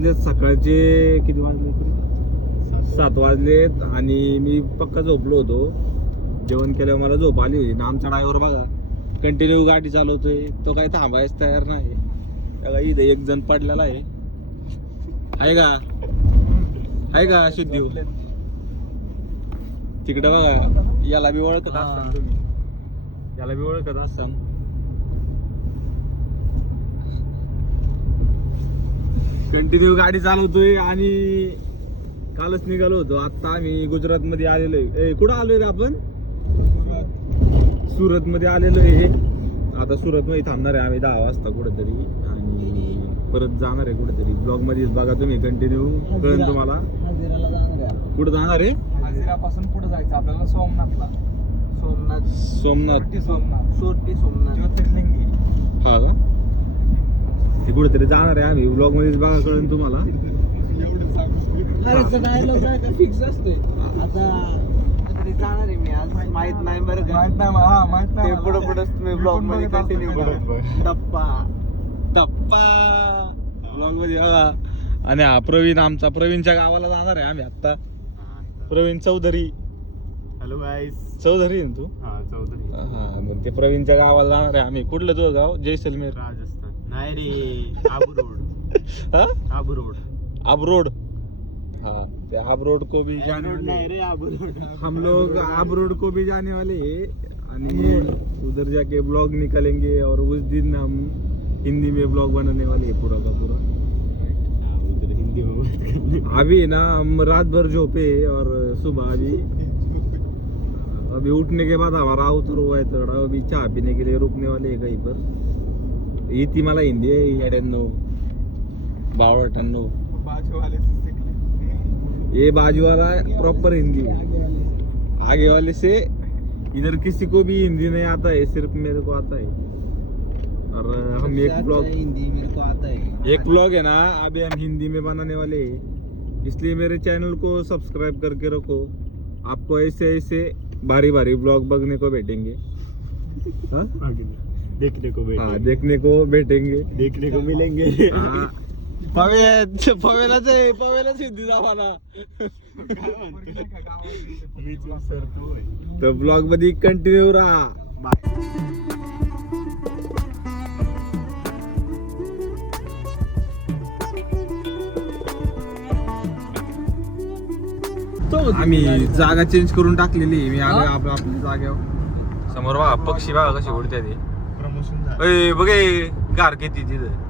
वाजलेत सकाळचे, किती वाजले तरी 7 वाजलेत आणि मी पक्का झोपलो होतो. जेवण केल्यावर मला झोप आली होती. आमचा ड्रायव्हर बघा कंटिन्यू गाडी चालवतोय, तो काही थांबायच तयार नाही. बघा इथे एक जण पडलेला आहे का शुद्धी तिकडे बघा. याला बी ओळखत असाल तुम्ही, याला बी ओळखत असाल. कंटिन्यू गाडी चालवतोय आणि कालच निघालो होतो. आता आम्ही गुजरात मध्ये आलेलो आहे. कुठं आलोय रे आपण? सुरत मध्ये आलेलो आहे. आता सुरत मध्ये थांबणार आहे आम्ही 10 वाजता कुठेतरी आणि परत जाणार आहे कुठेतरी. ब्लॉग मध्ये बघा तुम्ही कंटिन्यू, कळेल तुम्हाला. कुठं जाणार आहे? हजिरापासून पुढे जायचं आपल्याला सोमनाथला. सोमनाथ ज्योतिर्लिंगी. हा का? ते कुठेतरी जाणार आहे आम्ही. ब्लॉग मध्येच बघा, कळेल तुम्हाला. फिक्स असतोय आता जाणार आहे मी आज. माहित नाही बरं का? माहित नाही. पुढे पुढे तुम्ही ब्लॉग मध्ये कंटिन्यू करा. टप्पा ब्लॉग मध्ये बघा. आणि हा प्रवीण, आमचा प्रवीणच्या गावाला जाणार आहे आम्ही आता. प्रवीण चौधरी. हॅलो गाईस. चौधरी आहे तू? हा चौधरी. हा, मग ते प्रवीणच्या गावाला जाणार आहे आम्ही. कुठलं तुझं गाव? जैसलमेर? राजस्थान नाही रे, आबू रोड. हा, आबू रोड. आबरोड. हाँ, ते आबरोड को भी जाने वाले हम लोग, आबरोड को भी जाने वाले हैं. उधर जाके ब्लॉग निकालेंगे और उस दिन हम हिंदी में ब्लॉग बनाने वाले हैं पूरा का पूरा. उधर हिंदी में अभी ना हम रात भर झोपे और सुबह अभी उठने के बाद हमारा अवतर हुआ है थोड़ा. अभी चाय पीने के लिए रुकने वाले हैं कहीं पर. इतनी मला हिंदी है येड्यांनो, बावळटांनो. ये बाजू वाला प्रॉपर हिंदी है, आगे वाले से इधर किसी को भी हिंदी नहीं आता है, सिर्फ मेरे को आता है. और हम एक ब्लॉग, हिंदी मेरे को आता है. एक ब्लॉग है ना अभी हम हिंदी में बनाने वाले हैं. इसलिए मेरे चैनल को सब्सक्राइब करके रखो. आपको ऐसे ऐसे भारी भारी ब्लॉग बगने को भेटेंगे. हाँ? देखने को हाँ, देखने को भेटेंगे, देखने को मिलेंगे. हाँ. पवेलाच हिंदी जावाना. तर ब्लॉग मध्ये कंटिन्यू राहा. आम्ही जागा चेंज करून टाकलेली. मी आलो आपल्या जागेवर. समोर बघा पक्षी बघा कशी उडते ते. प्रमोशन बघे गार किती तिथं.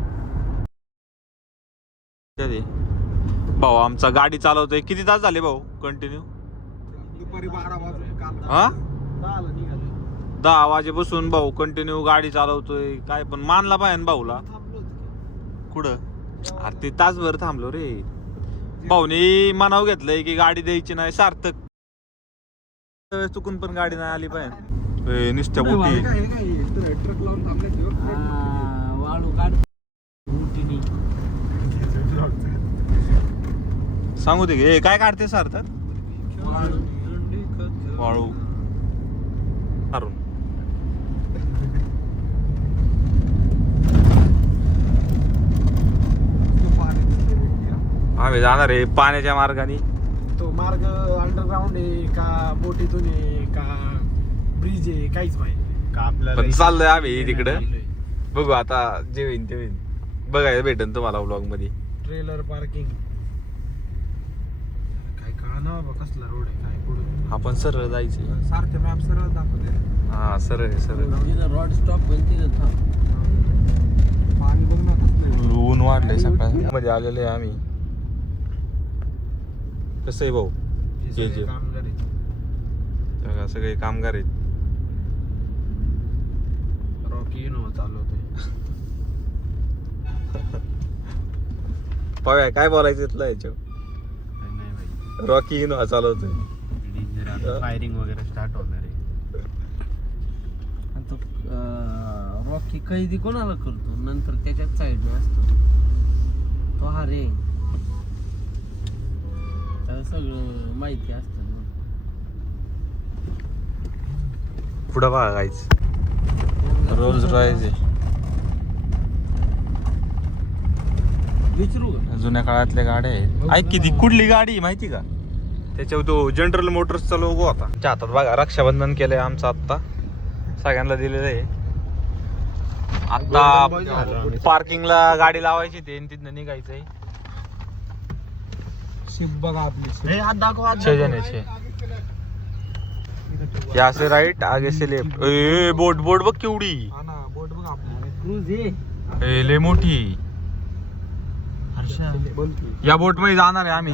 भाऊ आमचा गाडी चालवतोय. किती तास झाले भाऊ कंटिन्यू? दुपारी 12 वाजून. हा, 10 वाजेपासून भाऊ कंटिन्यू गाडी चालवतोय. काय पण मानला पाहिजे भाऊला. कुठं? अरे ते तासभर थांबलो रे. भाऊनी मनाव घेतलंय की गाडी द्यायची नाही. सार्थक चुकून पण गाडी नाही आली पाहिजे. नुसत्या बोटी ट्रक लावून थांबले. वाळू काढ. सांगू दे हे काय काढते सार्थक? वाळू अरुण. आम्ही जाणार आहे पाण्याच्या मार्गाने. तो मार्ग अंडरग्राऊंड आहे का बोटीतून आहे का ब्रिज आहे काहीच माहिती का आपल्याला. पण चाललोय आम्ही तिकडे. बघू आता जे होईन ते होईन. बघायला भेटेल तुम्हाला ब्लॉग मध्ये. ट्रेलर पार्किंग काय कळना बाबा कसला रोड आहे काय पुढे. आपण सरळ जायचं. सारखे मॅप सरळ दाखवते. हा सरळ आहे सरळ. रोड स्टॉप पाणी बघ ना कसलं. ऊन वाढलंय सकाळ मध्ये आलेले आम्ही. कसं आहे भाऊ? KGF कामगार बघा सगळे कामगार आहेत. Rocky Innova चालवतोय. पाव्या काय बोलायचं इथलं याच्यावर? नाही भाई रॉकी इनोवा चालवतोय. फायरिंग वगैरे स्टार्ट होणार आहे. रॉकी कैदी कोणाला करतो नंतर त्याच्याच साईडने असतो तो. हा रे त्याला सगळं माहिती असतं. पुढं बघायचं रोल्स रॉयस आहे. विचारू जुन्या काळातल्या गाड्या आहेत. ऐक किती कुठली गाडी आहे माहिती का? त्याच्यावर तो जनरल मोटर्सचा लोगो होता. त्या हातात बघा रक्षाबंधन केलंय आमचं आता, सगळ्यांना दिलेलं आहे. आता पार्किंगला गाडी लावायची ते तिथनं निघायचंय. शिप बघा आपली. हात दाखव. 6 जणांचे. यहाँ से राइट आगे से लेफ्ट. ए बोट बोट बघ केवढी. बोट बघ आपली. क्रूज ए लय मोठी. या बोट मध्ये जाणार आहे आम्ही.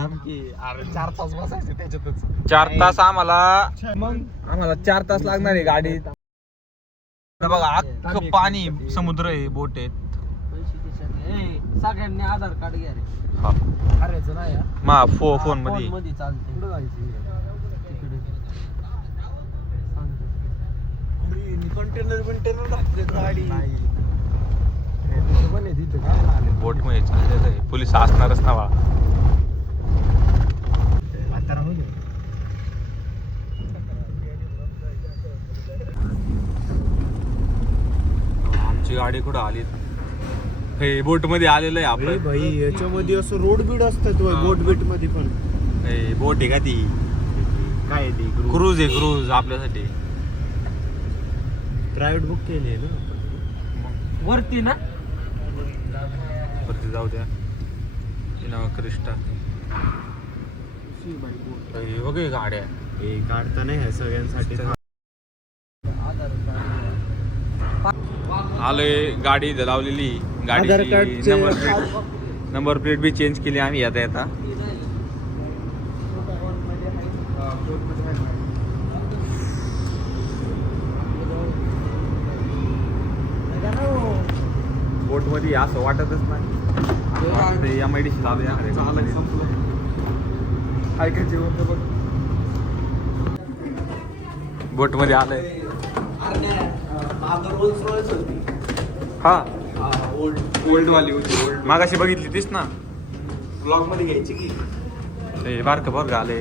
4 तास बसायचे त्याच्यातच. 4 तास आम्हाला मग आम्हाला 4 तास लागणार आहे गाडीत. बघा अख्खं पाणी समुद्र आहे, बोट आहेत. सगळ्यांनी आधार कार्ड घ्या रे. हा. अरेच नाही मा फोन मध्ये मध्ये चालते. कुठं जायचं? तिकडे कंटेनर टाकले गाडी. बोट मध्ये चाललेलं आहे. पोलीस असणारच ना बा. आता राहू दे. आमची गाडी कुठं आली? हे बोट मध्ये आलेलं आहे आपलं. भाई याच्यामध्ये असं रोड बीड असतात बोट बीट मध्ये पण. हे बोट आहे का ती? काय ती क्रूज आहे, क्रूज आपल्यासाठी. प्रायव्हेट बुक केली आहे ना वरती ना. वरती जाऊ द्या. Innova Crysta. हे बघ गाड्या. हे काढता नाही ह्या सगळ्यांसाठी. आलोय गाडी इथं लावलेली. गाडीची नंबर प्लेट बी चेंज केली आम्ही येता येता. बोट मध्ये असं वाटतच नाही. MIDC चालू आहे. बोट मध्ये आलंय. हा ओल्ड वाली होती. मागाशी बघितली तीच ना ब्लॉग मध्ये घ्यायची की. ते बारकं बरं आले.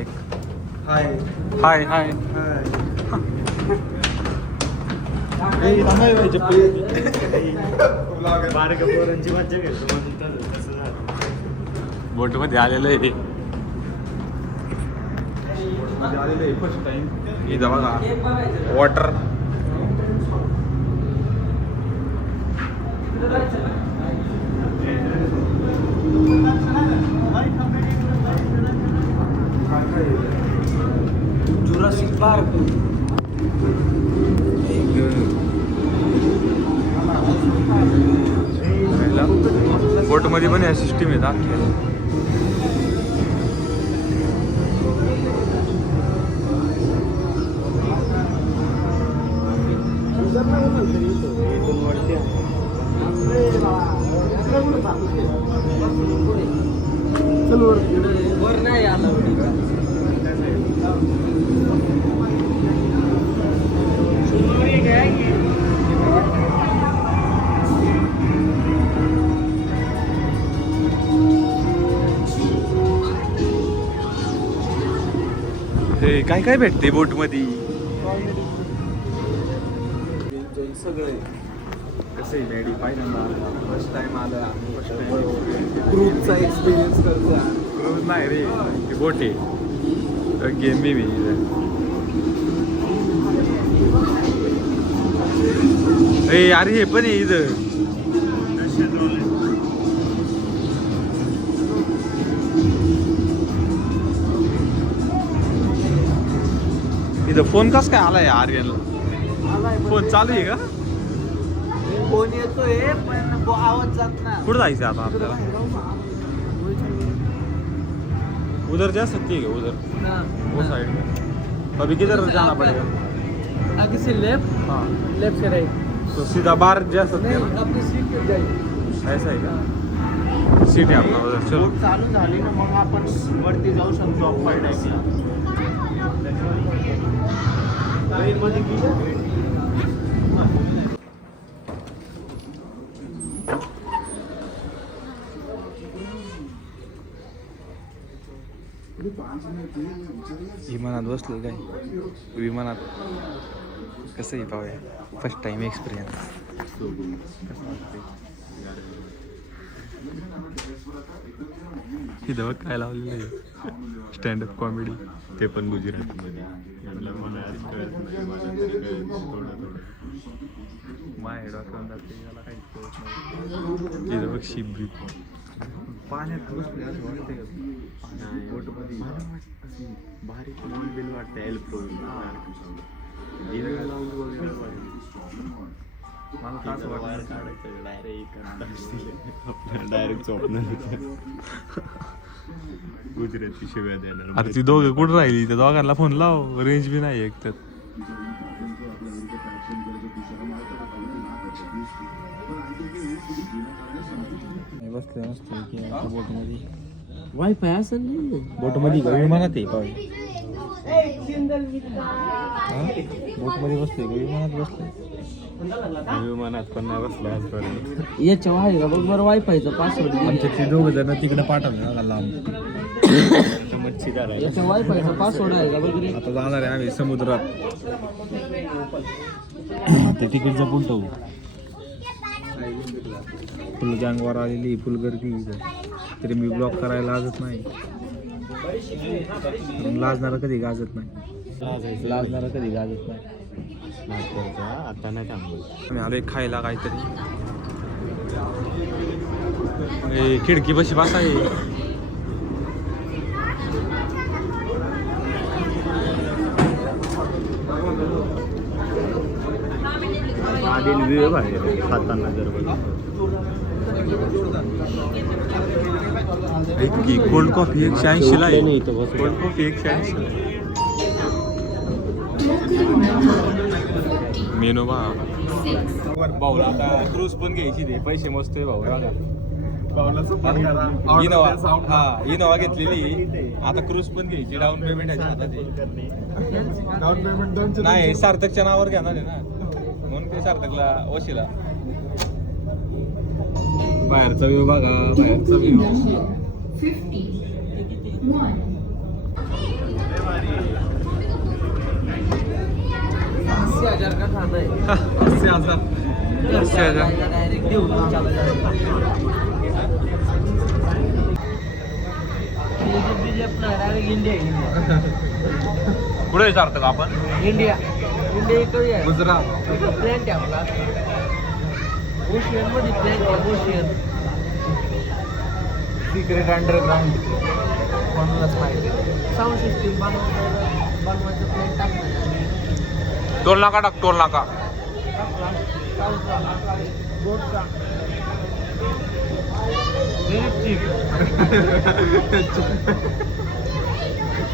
हाय हाय हाय. बोट मध्ये आलेलं आहे. फर्स्ट टाइम इथं बघा वॉटर. Jurassic park. बोट मध्ये पण या सिस्टीम आहेत आख्या. वर नाही आला. हे काय काय भेटते बोट मध्ये? सगळे कसं मेडी पहिल्यांदा फर्स्ट टाइम आलं. फर्स्ट टाइम ग्रुपचा एक्सपिरियन्स करतो. क्रूज नाही रे, ती बोट आहे. गेम बी मी अरे हे पण आहे इथं. इथं फोन कस काय आलाय आर्यनला? फोन चालू आहे का? फोन येतोय पण आवाज जात नाही. कुठं जायचं आता आपल्याला? उधर जा सकती है उधर वो साइड में. अभी किधर जाना पड़ेगा? आगे से लेफ्ट. हाँ लेफ्ट से राइट. तो सीधा बाहर जा सकते हैं ना? अपनी सीट पे जाइए. ऐसा है क्या? सीट है अपना उधर. चलो बोट चालू झाली ना मग आपण वरती जाऊ शकतो. ऑफ पॉइंट आहे. विमानात बसलो काय? विमानात कसं आहे पाहूया. First time experience. इथं बघ काय लावलेलं आहे स्टँडअप कॉमेडी, ते पण गुजरातीमध्ये. माय डॉक्टर जाते याला काहीच कळत नाही. इथं बघ शिबरी पाण्यात बसले असं वाटतंय भारी बिल वाटतं मला असं वाटतं डायरेक्ट गुजराती शिव्या द्यायला. अरे ती दोघं कुठं राहिली? त्या दोघांना फोन लाव, रेंज बी नाही एक तर. बसले मस्त बोट मध्ये वायफाय असं नाही बोट मध्ये विमानात आहे बोट मध्ये बसले विमानात बसले विमानात पण नाही बसलो आजपर्यंत. याच्या आहे का बघ बरं वायफायचा पासवर्ड आमच्या ते दोघं जण तिकडे पाठवले लांब मच्छीदार आहे. याच्या वायफायचा पासवर्ड आहे का बघ. आता जाणार आहे आम्ही समुद्रात. ते तिकीट जपून ठेवू. फुल गँगवर आलेली फुल गर्दी तरी मी ब्लॉक करायला लाजत नाही. लाजणारा कधी गाजत नाही. लाजणारा कधी गाजत नाही. आता नाही थांबलो. आम्ही आलोय खायला काहीतरी. खिडकी बशी बसा आहे. खाताना जर कोल्ड कॉफी 180 ला आहे. Cold coffee 180. मेनू बा भाऊला आता क्रूज पण घ्यायची ते पैसे मस्त आहे भाऊ. इनोवा घेतलेली आता क्रूज पण घ्यायची. डाऊन पेमेंट आहे नाही सार्थकच्या नावावर घेणार आहे ना म्हणून ते सार्थकला वशिला. बाहेरचा व्ह्यू बघा बाहेरचा व्ह्यू. 80,000 का खाना है. 80,000 डायरेक्ट देऊ पुढे सार्थक आपण इंडिया इंडिया गुजरात प्लॅन आहे आपला. ओशियन मध्ये प्लॅन आहे. ओशियन सिक्रेट अंडरग्राउंड म्हणूनच माहिती. साऊंड सिस्टीम बनवायचं प्लॅन टाकणार. टोल नाका टाक. टोल नाका बोटचा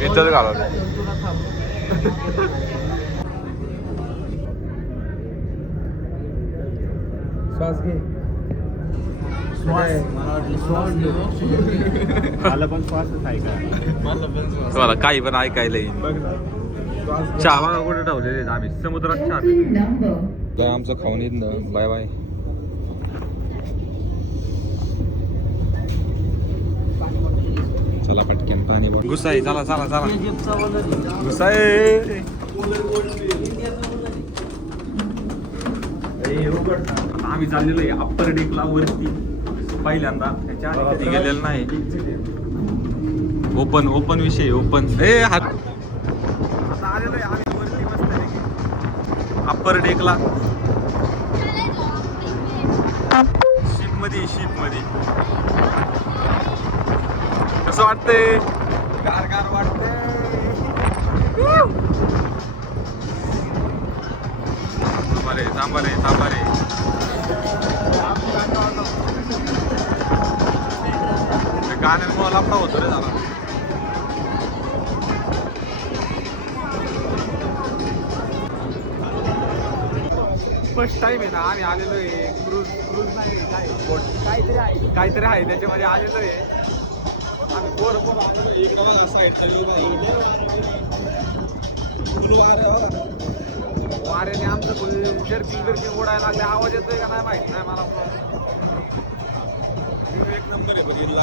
इथंच घालवलं. श्वास घे. मला पण श्वासच आहे का. तुम्हाला काही पण ऐकायला येईल. चहा बघा कुठे ठेवलेले आम्ही समुद्रात चहा पितो. आमचं खाऊन येत ना. Bye bye. चला पटकन पाणी घुसाई. चला चला चला घुसाई. आम्ही चाललेलो आहे अप्पर डेकला वरती पहिल्यांदा. त्याच्या आधी कधी गेलेलं नाही. ओपन विषय ओपन. हात आलेलो आहे आम्ही वरती मस्त अप्पर डेकला. शिप मध्ये कसं वाटतंय? गार वाटतंय. थांबा रे. गाण्यामुळे लफडा होतो रे झाला. फर्स्ट टाइम आहे ना आम्ही आलेलो आहे. क्रूज नाही काहीतरी आहे त्याच्यामध्ये आलेलो आहे आम्ही. वाऱ्याने आमचं फुल जर्किंग उडायला लागले. आवाज येतोय का नाही माहित नाही मला. एक नंबर आहे बघितला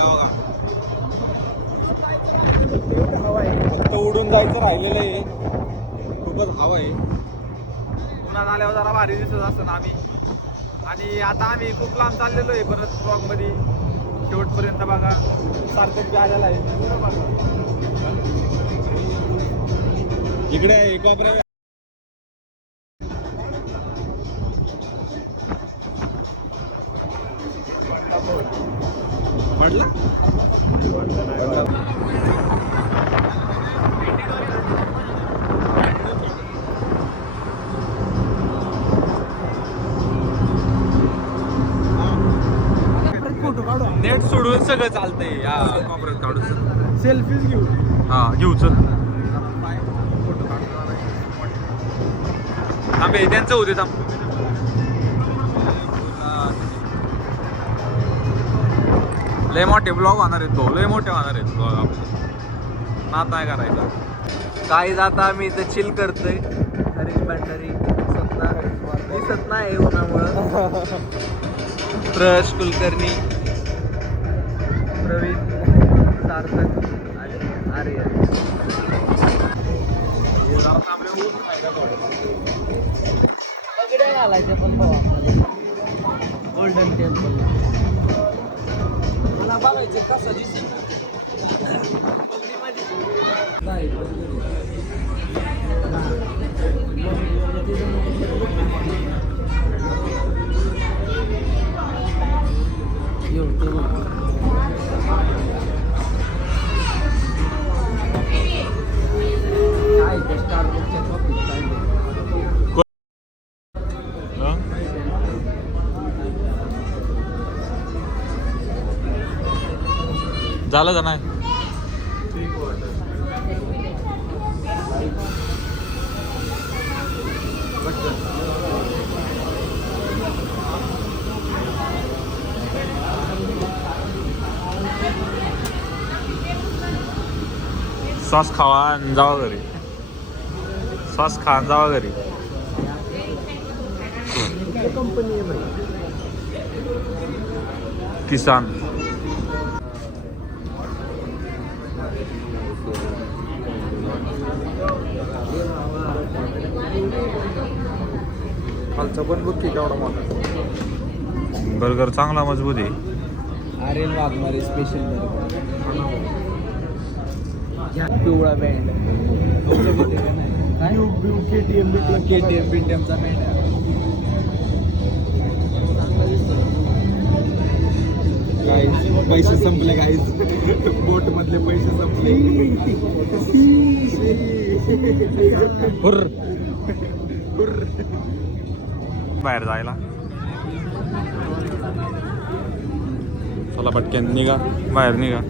फक्त उडून जायचं राहिलेलं आहे. खूपच हवा आहे. पुन्हा आल्यावर जरा भारी दिसत असतं ना आम्ही. आणि आता आम्ही खूप लांब चाललेलो आहे परत ब्लॉग मध्ये. शेवटपर्यंत बघा. सार्थक आलेला आहे. इकडे कोपऱ्या पडलं. नेट सोडून सगळं चालतंय या कॉपरेट काढून. सेल्फीज घेऊ. हा घेऊ चल. थांबे त्यांचं होते थांब. लय मोठे ब्लॉग होणार आहेत भाऊ, लय मोठे होणार आहेत ब्लॉग आपले. नात नाही करायचा. काही जाता आम्ही इथं चिल करतोय. हरीश भंडारी सपना दिसत नाही उन्हामुळं. प्रश कुलकर्णी, प्रवीण, सार्थक आणि आर्यन. पगड्या घालायच्या पण भाऊ आपल्याला गोल्डन टेम्पल. तुला बघायचं कसं दिसेल नाही. झालं का नाही. सॉस खावा आणि जावा घरी. सॉस खा आणि जावा घरी. कंपनी आहे किसान. खालचा पण बघ की केवढा मोठा. बर्गर चांगला मजबूत आहे. Aryan Waghmare special burger. पिवळा बँड KTM बीटीएमचा बँड आहे. गाईज पैसे संपले. गाईज बोट मधले पैसे संपले. बाहेर जायला. चला पटकन निघा बाहेर निघा.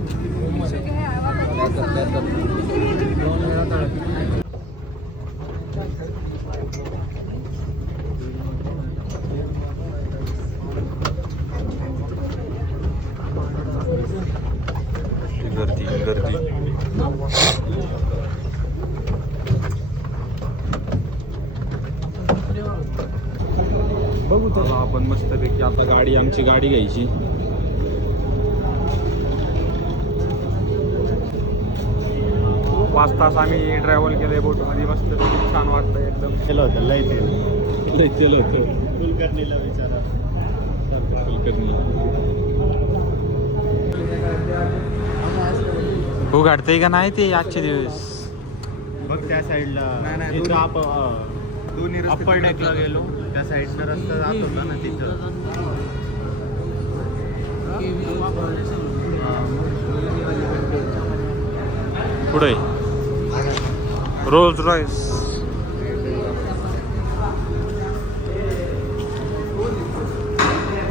गर्दी गर्दी. बघू तर आपण मस्तपैकी आता गाडी आमची गाडी घ्यायची. 5 तास आम्ही ट्रॅव्हल केले बोटमध्ये. मस्तपैकी छान वाटतं एकदम. केलं होतं लय केलं होतं. कुलकर्णीला विचारा. हो घडतंय का नाही ते आजचे दिवस. बघ त्या साईडला जिथं आपण अप्पर डेकला गेलो त्या साईडचा रस्ता जात होता ना तिथं. पुढे रोल्स रॉयस.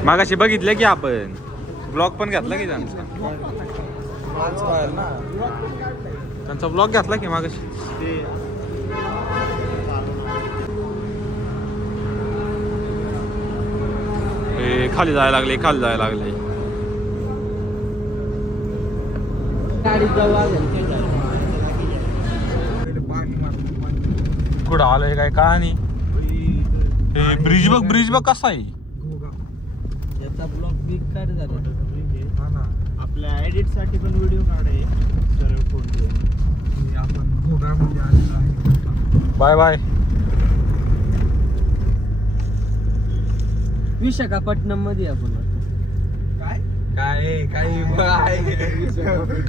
मागाशी बघितलं की आपण ब्लॉग पण घेतला की त्यांचा. त्यांचा ब्लॉग घेतला की मागाशी. खाली जायला लागले खाली जायला लागले. कुठं आलंय काय कहाणी. हे ब्रिज बघ ब्रिज बघ कसा आहे. याचा ब्लॉग बिग काय झाला. आपल्या एडिट साठी पण व्हिडिओ काढाय सरळ फोटो. आपण घोगामध्ये आलेलो आहे. Bye bye. विशाखापट्टणम मध्ये आपण. काय काय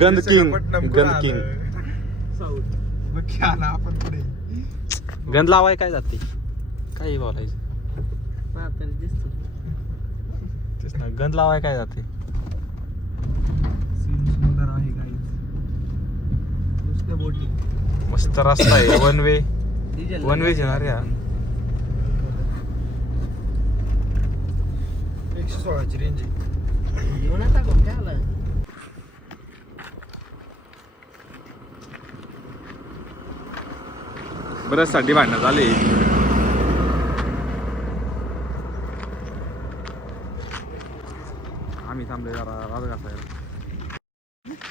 गंद किंग गंद किंग आपण पुढे गंद लावाय काय जाते काही बोलायचं तेच ना गंद लावाय काय जाते सुंदर आहे काही नुसत्या बोटी मस्त रस्ता आहे वन वे येणार या 116ची रेंज आहे बऱ्याच साठी भांडण्यात आले आम्ही थांबले जरा राज घासायला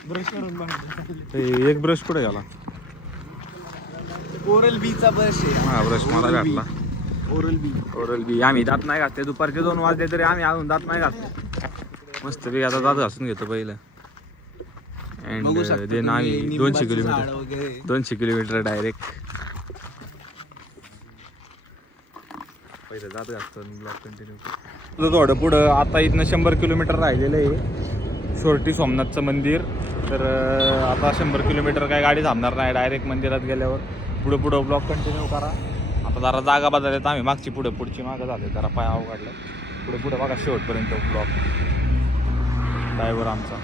ब्रश करून एक ब्रश कुठे गेला ओरल बी चा ब्रश आहे हा ब्रश मला घातला ओरल बी आम्ही दात नाही घासते दुपारचे 2 वाजले तरी आम्ही अजून दात नाही घासते मस्त बी आता दात घासून घेतो पहिलं बघू अँड शकता देन आम्ही तुम्ही 200 निंबाचं झाड किलोमीटर वगैरे 200 किलोमीटर डायरेक्ट पहिलं जात घासतो ब्लॉक कंटिन्यू थोडं पुढं आता इथनं 100 किलोमीटर राहिलेलं आहे शोरटी सोमनाथचं मंदिर तर आता 100 किलोमीटर काय गाडी थांबणार नाही डायरेक्ट मंदिरात गेल्यावर पुढं ब्लॉक कंटिन्यू करा आता जरा जागा बदलत आम्ही मागची पुढची मागं झाले जरा पाय अवघडलं पुढे बघा शेवटपर्यंत ब्लॉक ड्रायव्हर आमचा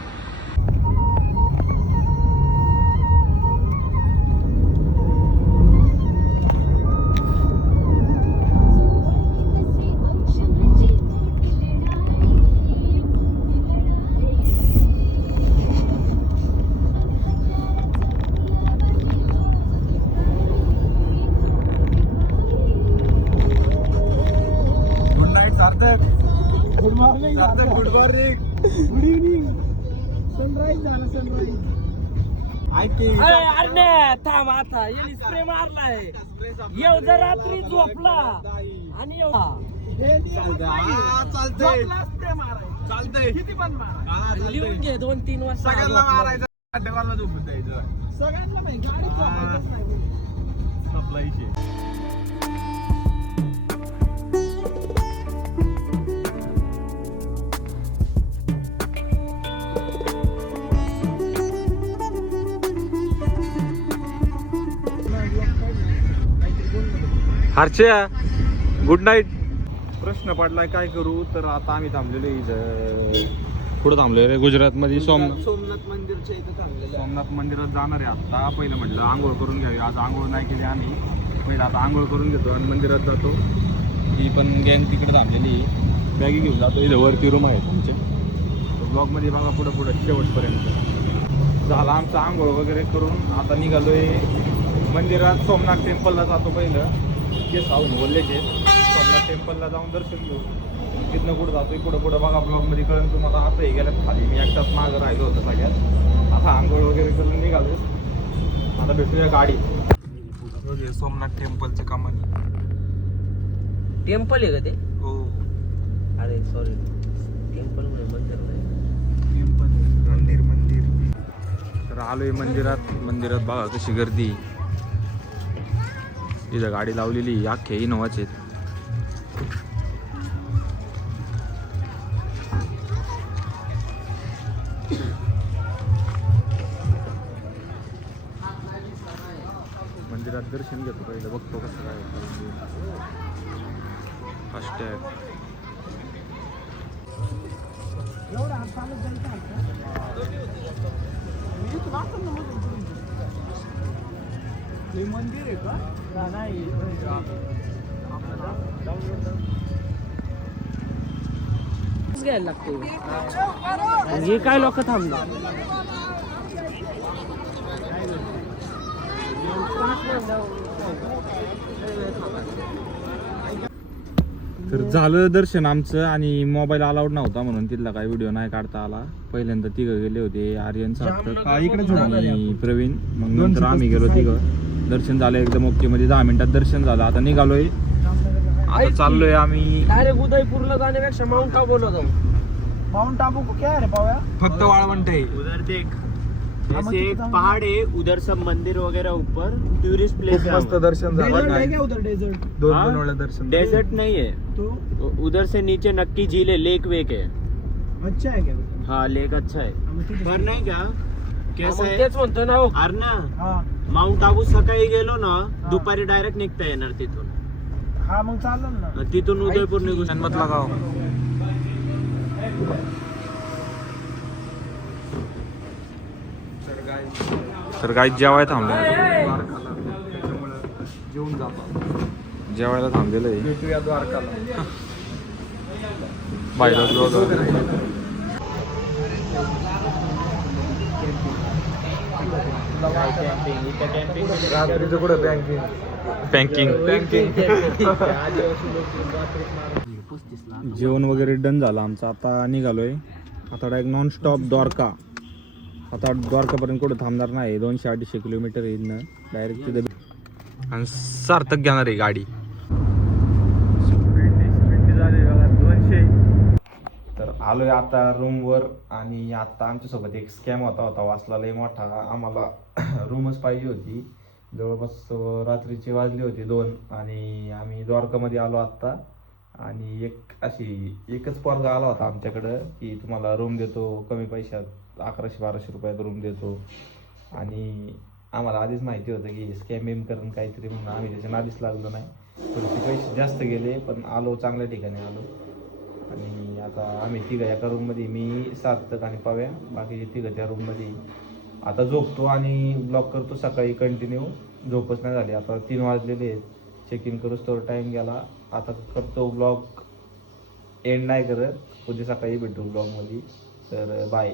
good morning good evening sunrise झालं सनराईज अरे थांब आता येईल स्प्रे मारलाय येऊ जर रात्री झोपला आणि चालतंय किती पण लिहून घे 2-3 वाजता सगळ्यांना मारायचं अड्डेवाला झोपून द्यायचं सगळ्यांना नाही गाडी चालवायचंच नाही सप्लायची हर्षया गुड नाईट प्रश्न पडलाय काय करू तर आता आम्ही थांबलेलो पुढे थांबलोय रे गुजरातमध्ये सोमनाथ मंदिरच्या इथं थांबलेलं सोमनाथ मंदिरात जाणार आहे आता पहिलं म्हटलं आंघोळ करून घ्यावी आज आंघोळ नाही केली आम्ही पहिलं आता आंघोळ करून घेतो आणि मंदिरात जातो ही पण गँग तिकडे थांबलेली बॅगी घेऊन जातो इथं वरती रूम आहेत आमचे ब्लॉगमध्ये बघा पुढं शेवटपर्यंत झाला आमचा आंघोळ वगैरे करून आता निघालोय मंदिरात सोमनाथ टेम्पलला जातो पहिलं केस आऊन बोललेचे सोमनाथ टेम्पलला जाऊन दर्शन घेऊ तिथनं कुठं जातोय पुढं बघा ब्लॉगमध्ये कळून तुम्हाला आता गेल्यात खाली मी एकटाच मागं राहिलो होतं सगळ्यात आता आंघोळ वगैरे करून निघालो आता भेटूया गाडी सोमनाथ टेम्पलचं कमानी टेम्पल आहे का ते हो अरे सॉरी टेम्पल म्हणजे मंदिर नाही मंदिर तर आलोय मंदिरात बघा कशी गर्दी इथं गाडी लावलेली अख्खे इनोवाचे मंदिरात दर्शन घेतो पहिलं बघतो कसं काय फास्टॅग मंदिर आहे का नाही घ्यायला लागते हे काय लोक थांबले तर झालं दर्शन आमचं आणि मोबाईल अलाउड नव्हता म्हणून तिथला काही व्हिडिओ नाही काढता आला पहिल्यांदा तिघं गेले होते आर्यन सार्थक आणि प्रवीण मग नंतर आम्ही गेलो तिघं दर्शन झालं एकदम ओके मध्ये 10 मिनिटात दर्शन झालं आता निघालोय आता चाललोय आम्ही डायरेक्ट उदयपूरला जाण्यापेक्षा माउंट आबू बोलतो माउंट आबू को क्या है पाया फक्त वाळवंट आहे उधर देख ऐसे एक पहाड़ है उधर सब मंदिर वगैरह ऊपर टूरिस्ट प्लेस है मस्त दर्शन झालं आहे का उधर डेझर्ट दोन हाँ? वेळा दर्शन डेजर्ट नहीं है तो उधर से नीचे नक्की झील है लेक वेक है अच्छा है क्या हाँ लेक अच्छा है पर नाही का कैसा आहे तेच म्हणतो ना हो. अरे ना माउंट आबू सकाळी गेलो ना दुपारी डायरेक्ट निघता येणार तिथून. हा मग चालेल ना. तिथून उदयपूर निघू जन्मतला गाव. तर काय जेवायला थांबले, जेवून जातो. जेवायला थांबलेलं आहे. भेटूया द्वारकाला. बायला रात्रीचं कुठं बँकिंग जेवण वगैरे डन झालं आमचं. आता निघालोय. आता डायरेक्ट नॉन स्टॉप द्वारका. आता द्वारकापर्यंत कुठं थांबणार नाही. 200-250 किलोमीटर येईल ना डायरेक्ट तिथे. आणि सार्थक घेणार आहे गाडी. तर आलोय आता रूमवर. आणि आता आमच्यासोबत एक स्कॅम होता वाचला लय मोठा. आम्हाला रूमच पाहिजे होती. जवळपास रात्रीचे वाजले होते 2 आणि आम्ही द्वारकामध्ये आलो आत्ता. आणि एकच पोरगा आला होता आमच्याकडं की तुम्हाला रूम देतो कमी पैशात, 1100-1200 रुपयात रूम देतो. आणि आम्हाला आधीच माहिती होतं की स्कॅम बिम करून काहीतरी, म्हणून आम्ही त्याच्या नादीच लागलो नाही. थोडेसे पैसे जास्त गेले पण आलो, चांगल्या ठिकाणी आलो. आणि आता आम्ही तिघं एका रूममध्ये, मी, सार्थक आणि पव्या, बाकीचे तिघं त्या रूममध्ये. आता झोपतो आणि ब्लॉग करतो सकाळी कंटिन्यू. झोपच नाही झाली. आता 3 वाजलेले आहेत. चेक इन करूच तो टाईम गेला. आता करतो ब्लॉग एंड नाही करत. उद्या सकाळी भेटू ब्लॉगमध्ये. तर बाय.